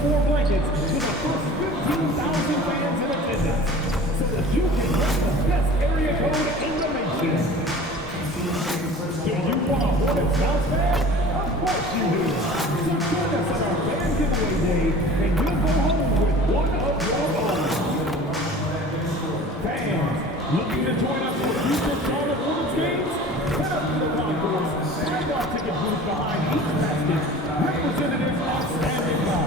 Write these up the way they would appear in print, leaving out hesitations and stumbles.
4 blankets to the first 15,000 fans in attendance so that you can get the best area code in the nation. Do you want a Hornets house fan? Of course you do. So join us on our fan giveaway day and you'll go home with one of your own. Fans, looking to join us for future Charlotte Hornets games? Head up to the concourse, find our ticket booth behind each basket. Representatives are standing by.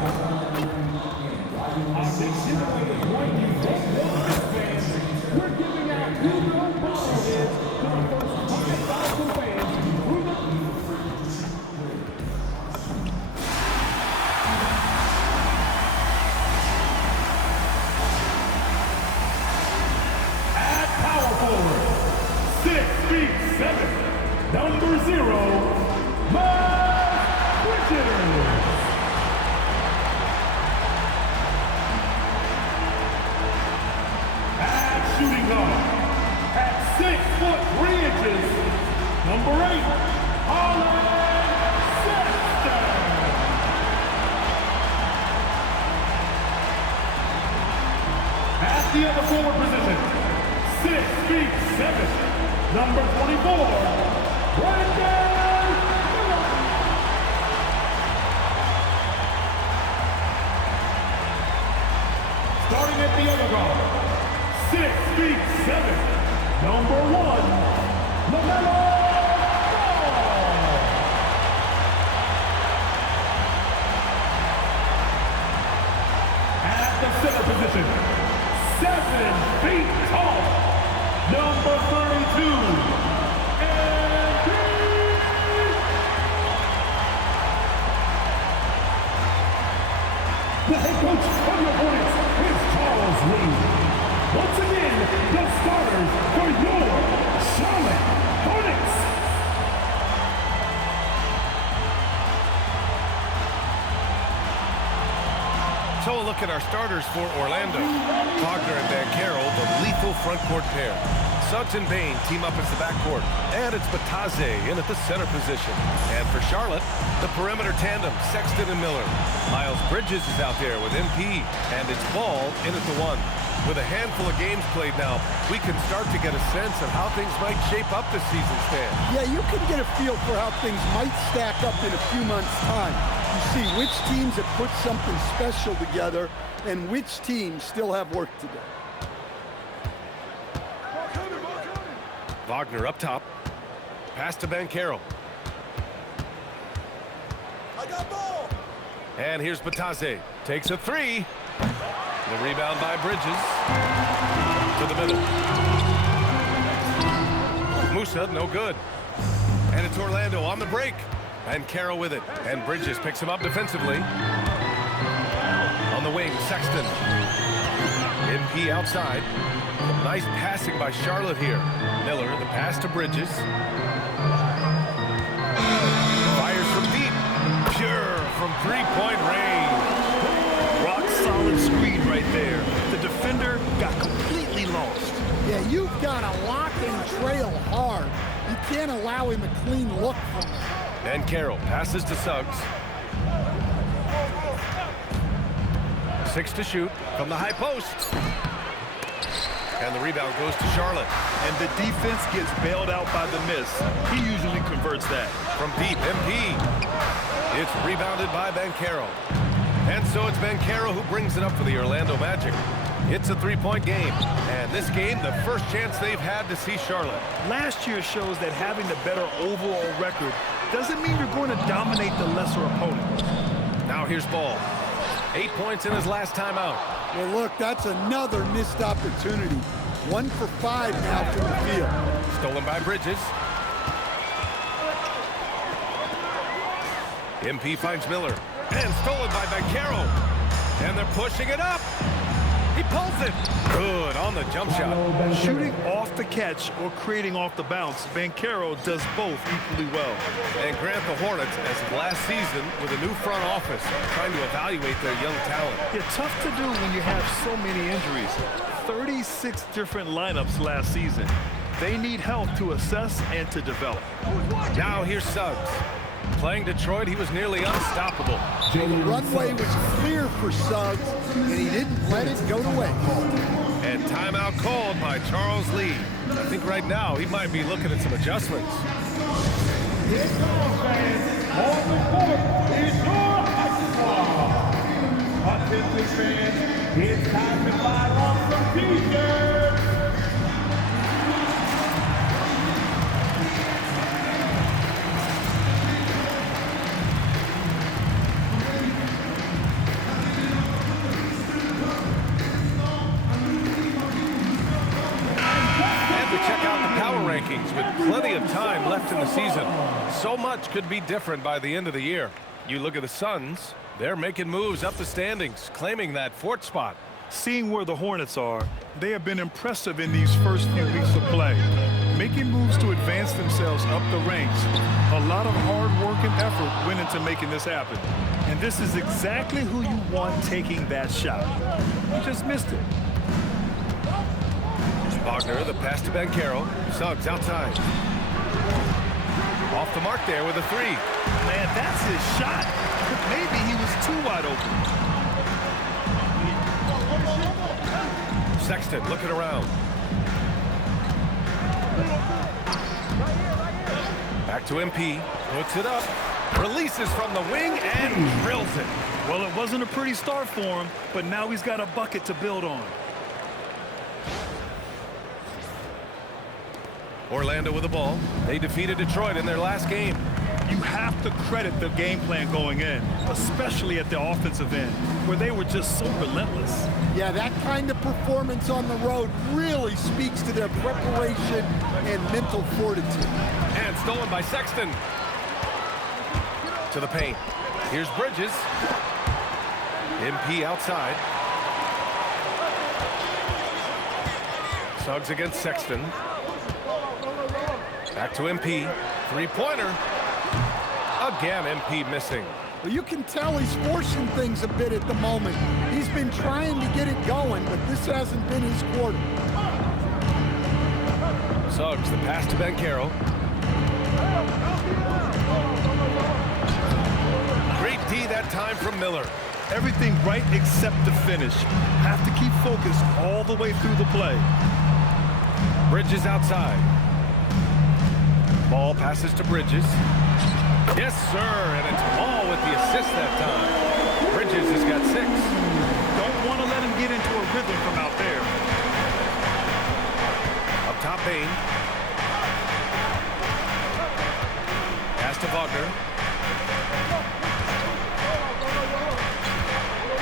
Our big giveaway is one you don't want to miss, fans. We're giving out who your ball is to the first 5,000 fans through the... At power forward, 6'7", number 0, Miles Bridges. At shooting guard, at 6'3", number 8, Holland Sexton. At the other forward position, 6'7", number 24, Brandon Miller. Starting at the other guard, 6'7", number 1, LaMelo Ball. At the center position, 7 feet tall, number 32, Embiid. The head coach of your Hornets is Charles Lee. Once again, the starters for your Charlotte Hornets. So a look at our starters for Orlando. Wagner and Banchero, the lethal front court pair. Suggs and Bane team up as the backcourt. And it's Batase in at the center position. And for Charlotte, the perimeter tandem, Sexton and Miller. Miles Bridges is out there with MP. And it's Ball in at the 1. With a handful of games played now, we can start to get a sense of how things might shape up this season, Stan. Yeah, you can get a feel for how things might stack up in a few months' time. You see which teams have put something special together and which teams still have work to do. Wagner up top. Pass to Banchero. I got ball. And here's Batase. Takes a 3. The rebound by Bridges. To the middle. Musa, no good. And it's Orlando on the break. And Banchero with it. And Bridges picks him up defensively. On the wing, Sexton. MP outside. Nice passing by Charlotte here. Miller, the pass to Bridges. Fires from deep. Pure from three-point range. Rock solid screen right there. The defender got completely lost. Yeah, you've got to lock and trail hard. You can't allow him a clean look from him. Banchero passes to Suggs. 6 to shoot from the high post. And the rebound goes to Charlotte. And the defense gets bailed out by the miss. He usually converts that. From deep, MP. It's rebounded by Banchero. And so it's Banchero who brings it up for the Orlando Magic. It's a three-point game. And this game, the first chance they've had to see Charlotte. Last year shows that having the better overall record doesn't mean you're going to dominate the lesser opponent. Now here's Ball. 8 points in his last time out. Well, look, that's another missed opportunity. 1 for 5 now from the field. Stolen by Bridges. MP finds Miller. And stolen by Banchero. And they're pushing it up. He pulls it. Good on the jump shot. Shooting off the catch or creating off the bounce, Banchero does both equally well. And grant the Hornets, as of last season, with a new front office, trying to evaluate their young talent. It's tough to do when you have so many injuries. 36 different lineups last season. They need help to assess and to develop. Now here's Suggs. Playing Detroit, he was nearly unstoppable. The runway was clear for Suggs, and he didn't let it go to waste. And timeout called by Charles Lee. I think right now he might be looking at some adjustments. Here comes, fans. On the court is your hockey squad. Attention, fans. It's time to fire off some T-shirts. Check out the power rankings with plenty of time left in the season. So much could be different by the end of the year. You look at the Suns, they're making moves up the standings, claiming that fourth spot. Seeing where the Hornets are, they have been impressive in these first few weeks of play, making moves to advance themselves up the ranks. A lot of hard work and effort went into making this happen. And this is exactly who you want taking that shot. You just missed it. Wagner, the pass to Banchero. Suggs outside. Off the mark there with a three. Man, that's his shot. Maybe he was too wide open. Sexton looking around. Back to MP. Puts it up. Releases from the wing and drills it. Well, it wasn't a pretty start for him, but now he's got a bucket to build on. Orlando with the ball. They defeated Detroit in their last game. You have to credit the game plan going in, especially at the offensive end, where they were just so relentless. Yeah, that kind of performance on the road really speaks to their preparation and mental fortitude. And stolen by Sexton. To the paint. Here's Bridges. MP outside. Suggs against Sexton. Back to MP. Three-pointer. Again, MP missing. Well, you can tell he's forcing things a bit at the moment. He's been trying to get it going, but this hasn't been his quarter. Suggs, the pass to Banchero. Great D that time from Miller. Everything right except the finish. Have to keep focused all the way through the play. Bridges outside. Ball passes to Bridges. Yes, sir, and it's Ball with the assist that time. Bridges has got 6. Don't want to let him get into a rhythm from out there. Up top, Bane. Pass to Wagner.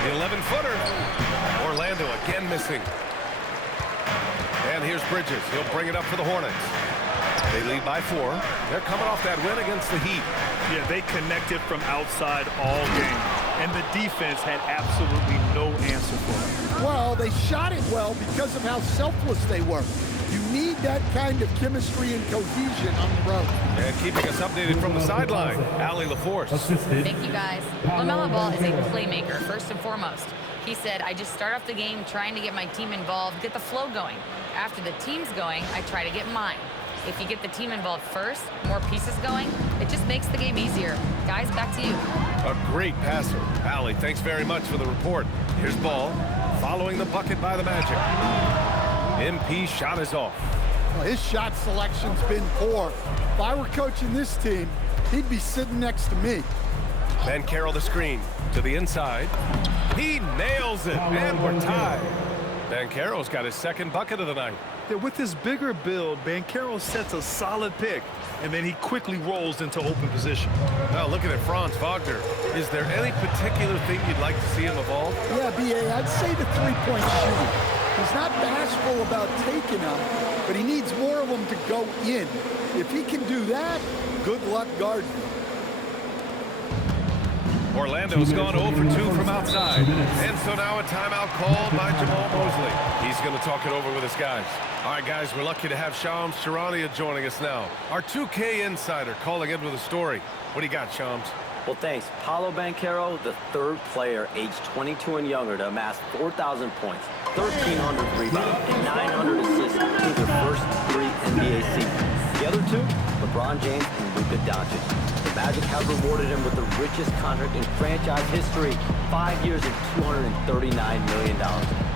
The 11-footer. Orlando again missing. And here's Bridges. He'll bring it up for the Hornets. They lead by 4. They're coming off that win against the Heat. Yeah, they connected from outside all game, and the defense had absolutely no answer for it. Well, they shot it well because of how selfless they were. You need that kind of chemistry and cohesion on the road. And keeping us updated from the sideline, Allie LaForce. Thank you, guys. LaMelo Ball is a playmaker, first and foremost. He said, I just start off the game trying to get my team involved, get the flow going. After the team's going, I try to get mine. If you get the team involved first, more pieces going, it just makes the game easier. Guys, back to you. A great passer. Allie, thanks very much for the report. Here's Ball, following the bucket by the Magic. MP shot is off. Well, his shot selection's been poor. If I were coaching this team, he'd be sitting next to me. Banchero the screen to the inside. He nails it, and we're tied. Banchero's got his second bucket of the night. With his bigger build, Banchero sets a solid pick, and then he quickly rolls into open position. Now looking at Franz Wagner, is there any particular thing you'd like to see him evolve? Yeah, B.A., I'd say the three-point shooting. He's not bashful about taking them, but he needs more of them to go in. If he can do that, good luck guarding. Orlando's gone 0 for 2 from outside. And so now a timeout called by Jamal Mosley. He's going to talk it over with his guys. All right, guys, we're lucky to have Shams Charania joining us now. Our 2K insider calling in with a story. What do you got, Shams? Well, thanks. Paolo Banchero, the third player aged 22 and younger to amass 4,000 points, 1,300 rebounds, and 900 assists in their first 3 NBA seasons. The other two, LeBron James and Luka Doncic. the Magic have rewarded him with the richest contract in franchise history, 5 years and $239 million.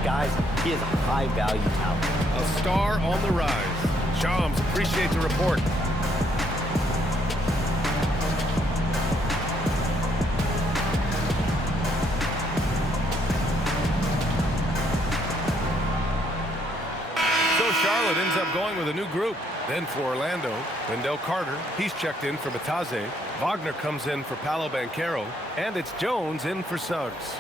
Guys, he is a high-value talent. A star on the rise. Shams, appreciate the report. So Charlotte ends up going with a new group. Then for Orlando, Wendell Carter, he's checked in for Bataze. Wagner comes in for Paolo Banchero, and it's Jones in for Suggs.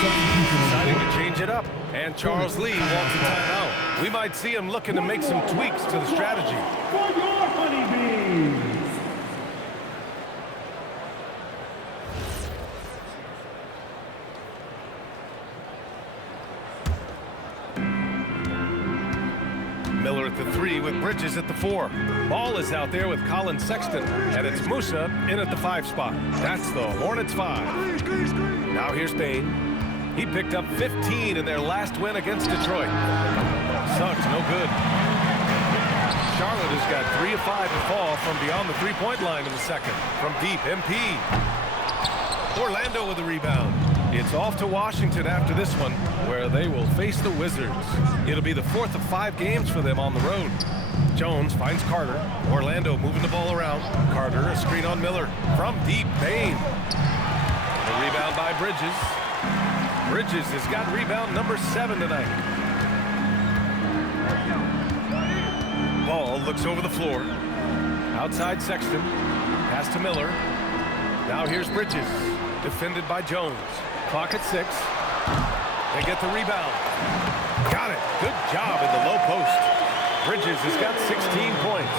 Deciding to change it up, and Charles Lee wants a timeout. We might see him looking to make some tweaks to the strategy. For your honeybees. Miller at the 3 with Bridges at the 4. Ball is out there with Colin Sexton, and it's Musa in at the 5 spot. That's the Hornets 5. Now here's Bane. He picked up 15 in their last win against Detroit. Suggs, no good. Charlotte has got 3 of 5 to fall from beyond the three-point line in the second. From deep, MP. Orlando with the rebound. It's off to Washington after this one, where they will face the Wizards. It'll be the 4th of 5 games for them on the road. Jones finds Carter. Orlando moving the ball around. Carter, a screen on Miller. From deep, Bane. The rebound by Bridges. Bridges has got rebound number 7 tonight. Ball looks over the floor. Outside Sexton. Pass to Miller. Now here's Bridges. Defended by Jones. Clock at 6. They get the rebound. Got it. Good job in the low post. Bridges has got 16 points.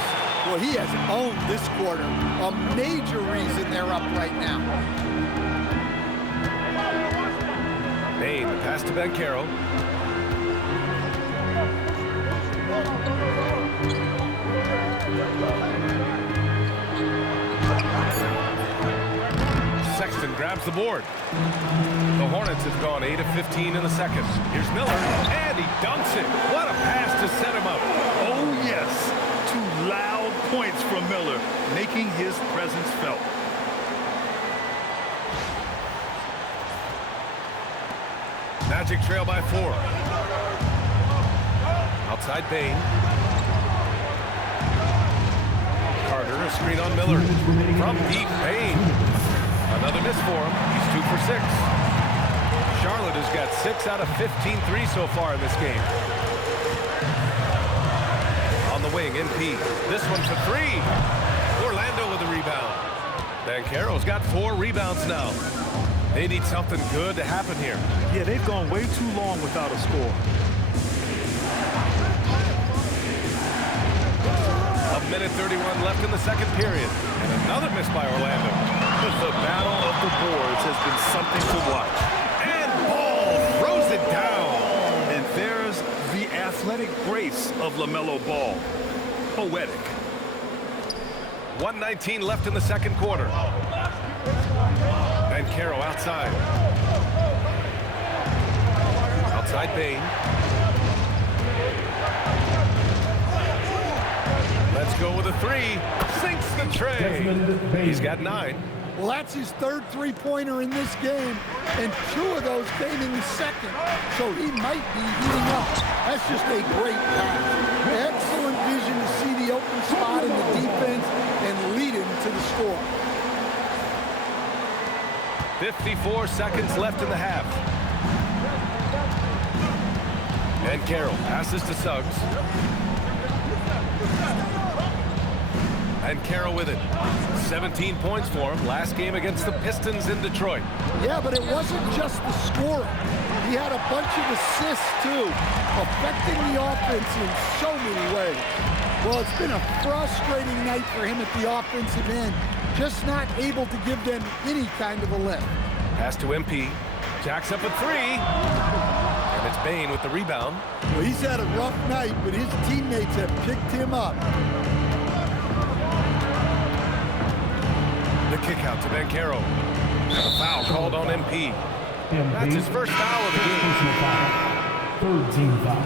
Well, he has owned this quarter. A major reason they're up right now. Bane, pass to Banchero. Sexton grabs the board. The Hornets have gone 8 of 15 in the second. Here's Miller, and he dunks it. What a pass to set him up. Oh, yes. 2 loud points from Miller, making his presence felt. Magic trail by 4. Outside Bane. Carter, a screen on Miller. From deep, Bane. Another miss for him. He's 2 for 6. Charlotte has got 6 out of 15 threes so far in this game. On the wing, MP. This one for 3. Orlando with the rebound. Banchero's got 4 rebounds now. They need something good to happen here. Yeah, they've gone way too long without a score. A minute 31 left in the second period. And another miss by Orlando. The battle of the boards has been something to watch. And Ball throws it down. And there's the athletic grace of LaMelo Ball. Poetic. 1:19 left in the second quarter. Banchero outside. Outside Bane. Let's go with a 3. Sinks the tray. He's got 9. Well, that's his 3rd three-pointer in this game, and 2 of those came in the second, so he might be heating up. That's just a great pass. Excellent vision to see the open spot in the defense and lead him to the score. 54 seconds left in the half. And Carroll passes to Suggs. And Carroll with it. 17 points for him last game against the Pistons in Detroit. Yeah, but it wasn't just the scoring. He had a bunch of assists, too, affecting the offense in so many ways. Well, it's been a frustrating night for him at the offensive end. Just not able to give them any kind of a lift. Pass to MP. Jacks up a three. And it's Bane with the rebound. Well, he's had a rough night, but his teammates have picked him up. The kick out to Banchero. And a foul called on MP. That's his first foul of the game. Personal foul. Third team foul.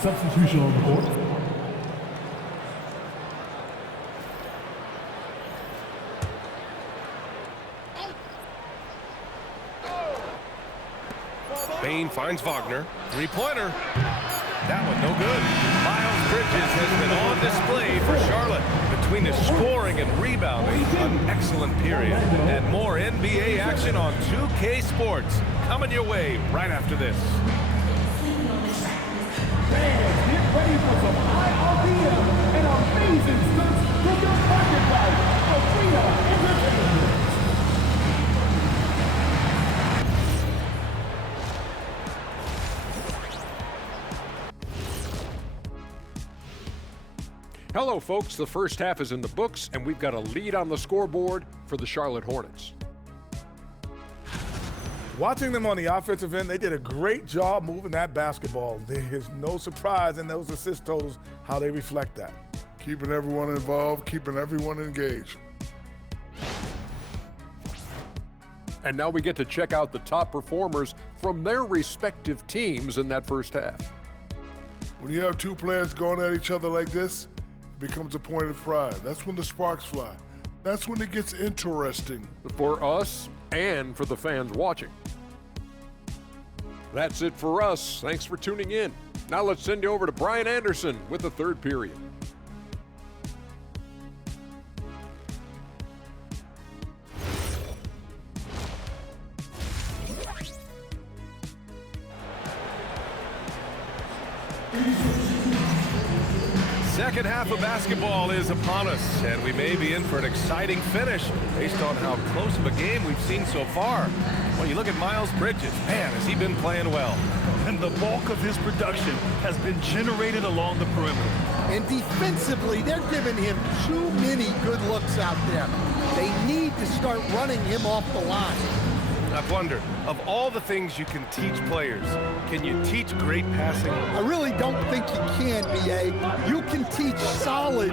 Substitution on the court. Bane finds Wagner. Three-pointer. That one no good. Miles Bridges has been on display for Charlotte. Between his scoring and rebounding, an excellent period. And more NBA action on 2K Sports. Coming your way right after this. Fans, get ready for some high RPM and amazing stunts from your pocket by Arena Entertainment. Hello, folks. The first half is in the books, and we've got a lead on the scoreboard for the Charlotte Hornets. Watching them on the offensive end, they did a great job moving that basketball. There's no surprise in those assist totals how they reflect that. Keeping everyone involved, keeping everyone engaged. And now we get to check out the top performers from their respective teams in that first half. When you have two players going at each other like this, it becomes a point of pride. That's when the sparks fly. That's when it gets interesting. For us and for the fans watching. That's it for us. Thanks for tuning in. Now let's send you over to Brian Anderson with the third period. Second half of basketball is upon us, and we may be in for an exciting finish based on how close of a game we've seen so far. Well, you look at Miles Bridges. Man, has he been playing well. And the bulk of his production has been generated along the perimeter. And defensively, they're giving him too many good looks out there. They need to start running him off the line. I've wondered, of all the things you can teach players, can you teach great passing? I really don't think you can, B.A. You can teach solid,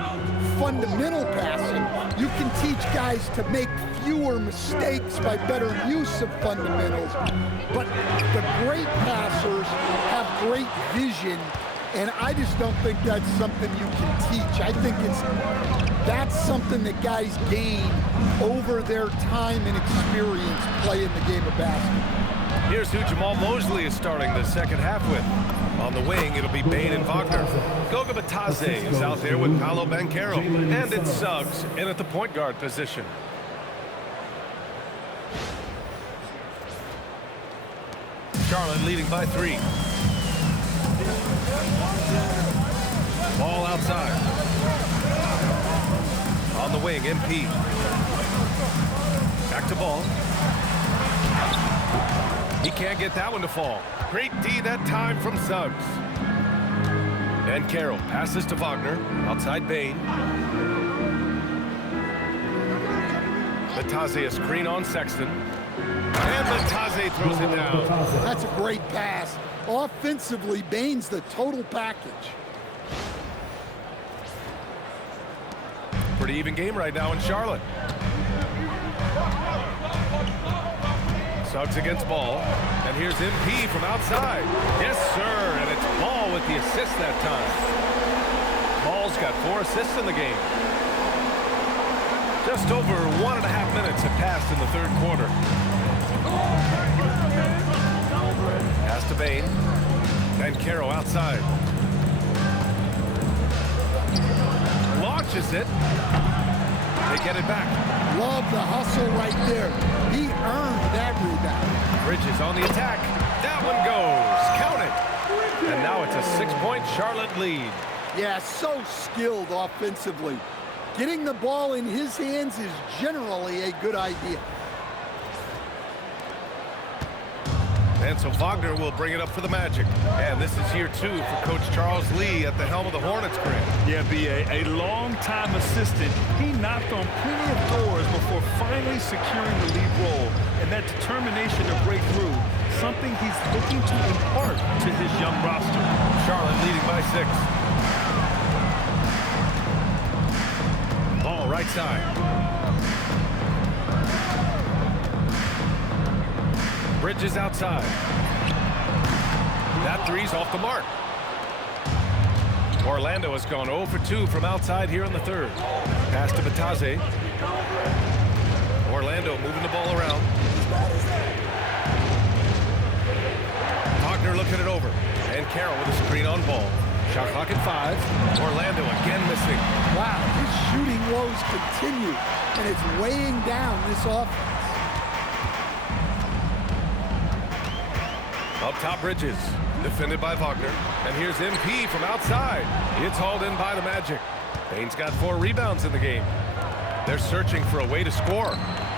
fundamental passing. You can teach guys to make fewer mistakes by better use of fundamentals. But the great passers have great vision, and I just don't think that's something you can teach. I think that's something that guys gain over their time and experience playing the game of basketball. Here's who Jamal Mosley is starting the second half with. On the wing, it'll be Bane and Wagner. Goga Bitadze is out there with Paolo Banchero. And it's Suggs in at the point guard position. Charlotte leading by 3. Ball outside. On the wing, MP. Back to Ball. He can't get that one to fall. Great D that time from Suggs. And Carroll passes to Wagner. Outside Bane. Bitadze a screen on Sexton. And Bitadze throws it down. That's a great pass. Offensively, Bane's the total package. Pretty even game right now in Charlotte. Suggs against Ball. And here's MP from outside. Yes, sir. And it's Ball with the assist that time. Ball's got 4 assists in the game. Just over 1.5 minutes have passed in the third quarter. Pass to Bane. Banchero outside. Launches it. They get it back. Love the hustle right there. He earned that rebound. Bridges on the attack. That one goes. Count it. And now it's a 6-point Charlotte lead. Yeah, so skilled offensively. Getting the ball in his hands is generally a good idea. And so Wagner will bring it up for the Magic. And this is year 2 for Coach Charles Lee at the helm of the Hornets, Grant. Yeah, B.A., a long-time assistant. He knocked on plenty of doors before finally securing the lead role. And that determination to break through, something he's looking to impart to his young roster. Charlotte leading by 6. Ball right side. Bridges outside. That three's off the mark. Orlando has gone 0 for 2 from outside here in the third. Pass to Batase. Orlando moving the ball around. Wagner looking it over. And Carroll with a screen on ball. Shot clock at 5. Orlando again missing. Wow, his shooting woes continue, and it's weighing down this offense. Up top, Bridges. Defended by Wagner. And here's MP from outside. It's hauled in by the Magic. Bane's got 4 rebounds in the game. They're searching for a way to score.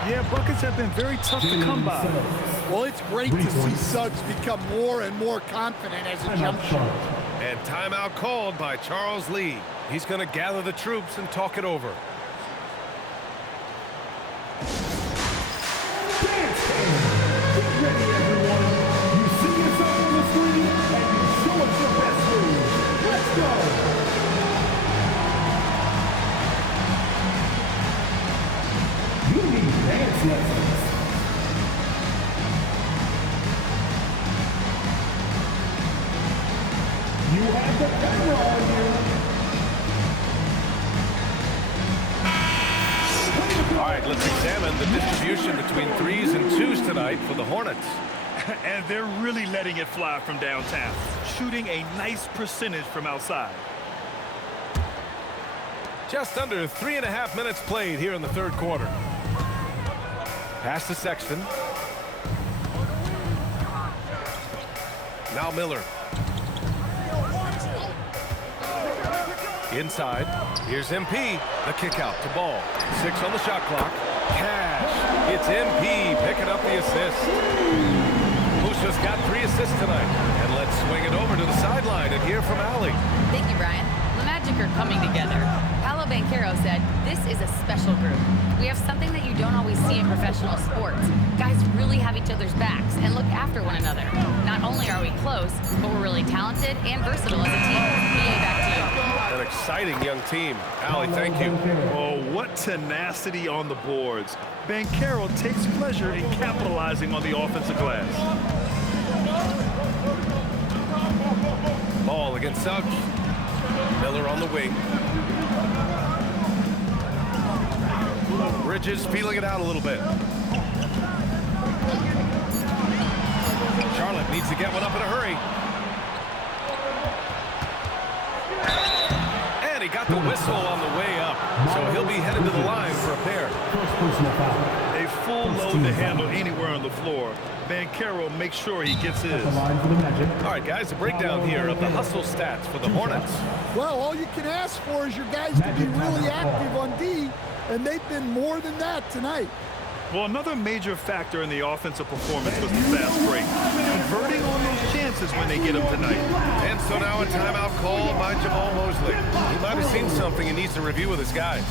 Yeah, buckets have been very tough to come by. Well, it's great to see Suggs become more and more confident as a jump shooter. And timeout called by Charles Lee. He's going to gather the troops and talk it over. All right, let's examine the distribution between 3s and 2s tonight for the Hornets. And they're really letting it fly from downtown, shooting a nice percentage from outside. Just under 3.5 minutes played here in the third quarter. Pass to Sexton. Now Miller. Inside. Here's MP. The kick out to Ball. 6 on the shot clock. Cash. It's MP picking up the assist. Musha's got 3 assists tonight. And let's swing it over to the sideline and hear from Allie. Thank you, Brian. The Magic are coming together. Paolo Banchero said, "This is a special group. We have something that you don't always see in professional sports. Guys really have each other's backs and look after one another. Not only are we close, but we're really talented and versatile as a team." BA, back to you. An exciting young team. Allie, thank you. Oh, what tenacity on the boards. Banchero takes pleasure in capitalizing on the offensive glass. Ball against Suggs. Miller on the wing. Bridges feeling it out a little bit. Charlotte needs to get one up in a hurry. And he got the whistle on the way up. So he'll be headed to the line for a pair. A full load to handle anywhere on the floor. Banchero makes sure he gets his. All right, guys, a breakdown here of the hustle stats for the Hornets. Well, all you can ask for is your guys to be really active on D, and they've been more than that tonight. Well, another major factor in the offensive performance was the fast break. Converting on those chances when they get them tonight. And so now a timeout called by Jamal Mosley. He might have seen something he needs to review with his guys.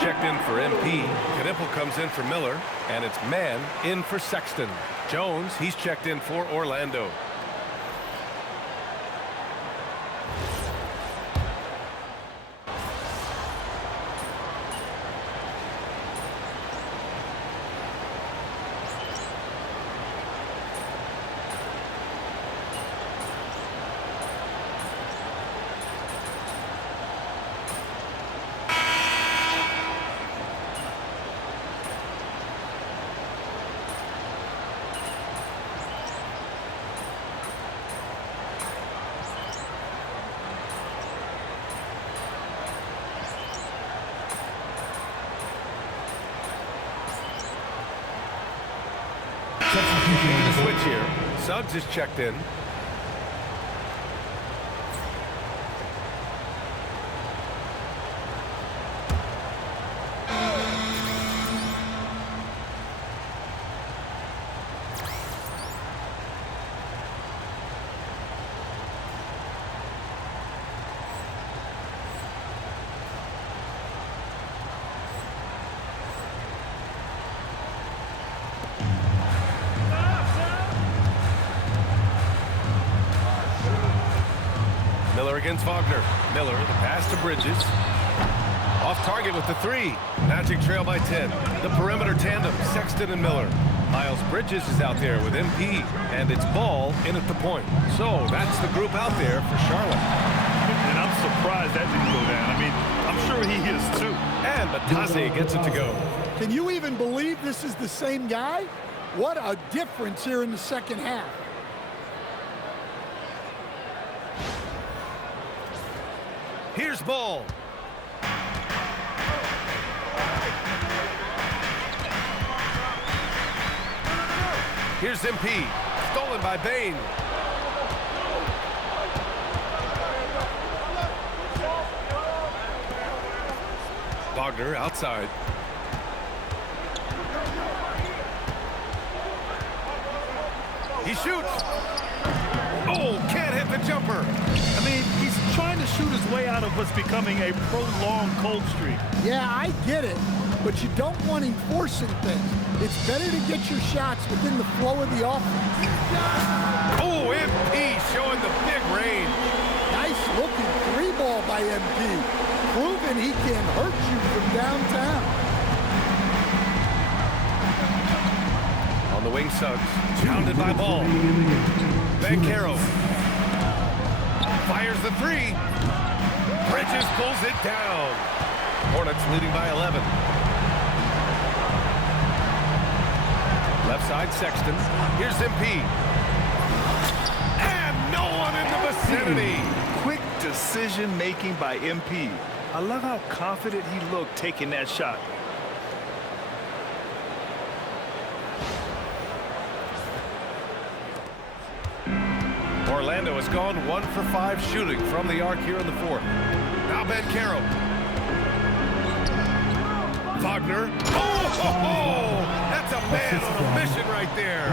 Checked in for MP. Knipple comes in for Miller, and it's Mann in for Sexton. Jones, he's checked in for Orlando. switch here. Suggs is checked in. Miller against Wagner. Miller, the pass to Bridges. Off target with the 3. Magic trail by 10. The perimeter tandem, Sexton and Miller. Miles Bridges is out there with MP, and it's Ball in at the point. So that's the group out there for Charlotte. And I'm surprised that didn't go down. I mean, I'm sure he is too. And Batase gets it to go. Can you even believe this is the same guy? What a difference here in the second half. Here's Ball. Here's MP. Stolen by Bane. Wagner outside. He shoots. Oh, can't hit the jumper. I mean, he's trying to shoot his way out of what's becoming a prolonged cold streak. Yeah, I get it, but you don't want him forcing things. It's better to get your shots within the flow of the offense. Oh, MP showing the big range. Nice looking 3-ball by MP, proving he can hurt you from downtown. On the wing, Suggs, pounded by Ball. Banchero fires the 3. Bridges pulls it down. Hornets leading by 11. Left side, Sexton. Here's MP. And no one in the vicinity. Quick decision-making by MP. I love how confident he looked taking that shot. Orlando has gone 1 for 5 shooting from the arc here in the 4th. Now Banchero. Wagner. Oh, that's a man on a mission right there.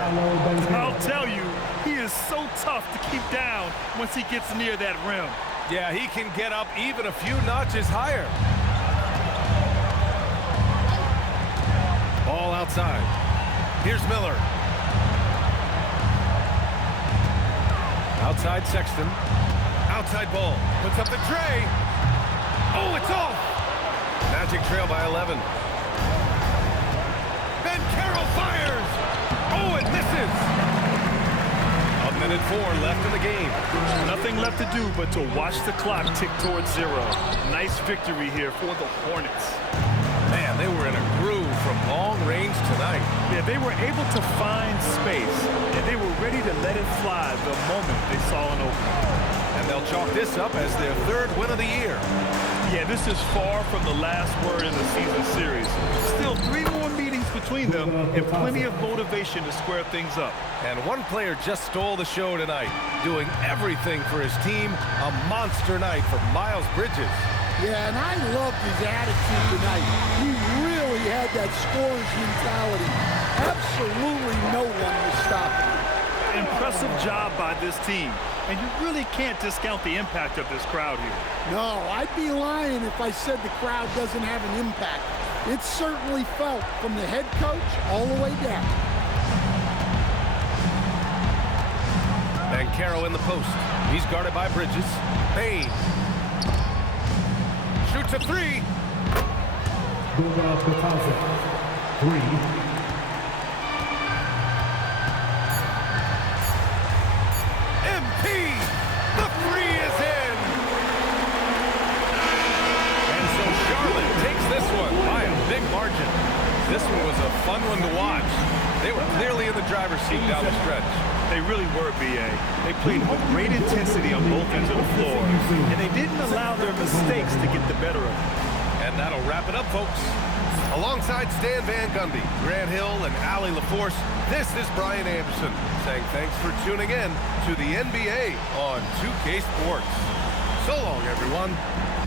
I'll tell you, he is so tough to keep down once he gets near that rim. Yeah, he can get up even a few notches higher. Ball outside. Here's Miller. Outside Sexton. Outside Ball. Puts up the tray. Oh, it's off. Magic trail by 11. Banchero fires. Oh, it misses. 1:04 left in the game. Nothing left to do but to watch the clock tick towards 0. Nice victory here for the Hornets. Man, they were in a groove from long range tonight. Yeah, they were able to find space, and they were ready to let it fly the moment they saw an opening. And they'll chalk this up as their 3rd win of the year. Yeah, this is far from the last word in the season series. Still 3 more meetings between them and plenty of motivation to square things up. And one player just stole the show tonight, doing everything for his team. A monster night for Miles Bridges. Yeah, and I loved his attitude tonight. He really had that scorer's mentality. Absolutely no one was stopping him. Impressive job by this team. And you really can't discount the impact of this crowd here. No, I'd be lying if I said the crowd doesn't have an impact. It's certainly felt from the head coach all the way down. Banchero in the post. He's guarded by Bridges. Bane. Shoots a 3. Batase. 3. MP! The 3 is in! And so Charlotte takes this one by a big margin. This one was a fun one to watch. They were clearly in the driver's seat down the stretch. They really were, B.A. They played with great intensity on both ends of the floor, and they didn't allow their mistakes to get the better of them. And that'll wrap it up, folks. Alongside Stan Van Gundy, Grant Hill, and Allie LaForce, this is Brian Anderson saying thanks for tuning in to the NBA on 2K Sports. So long, everyone.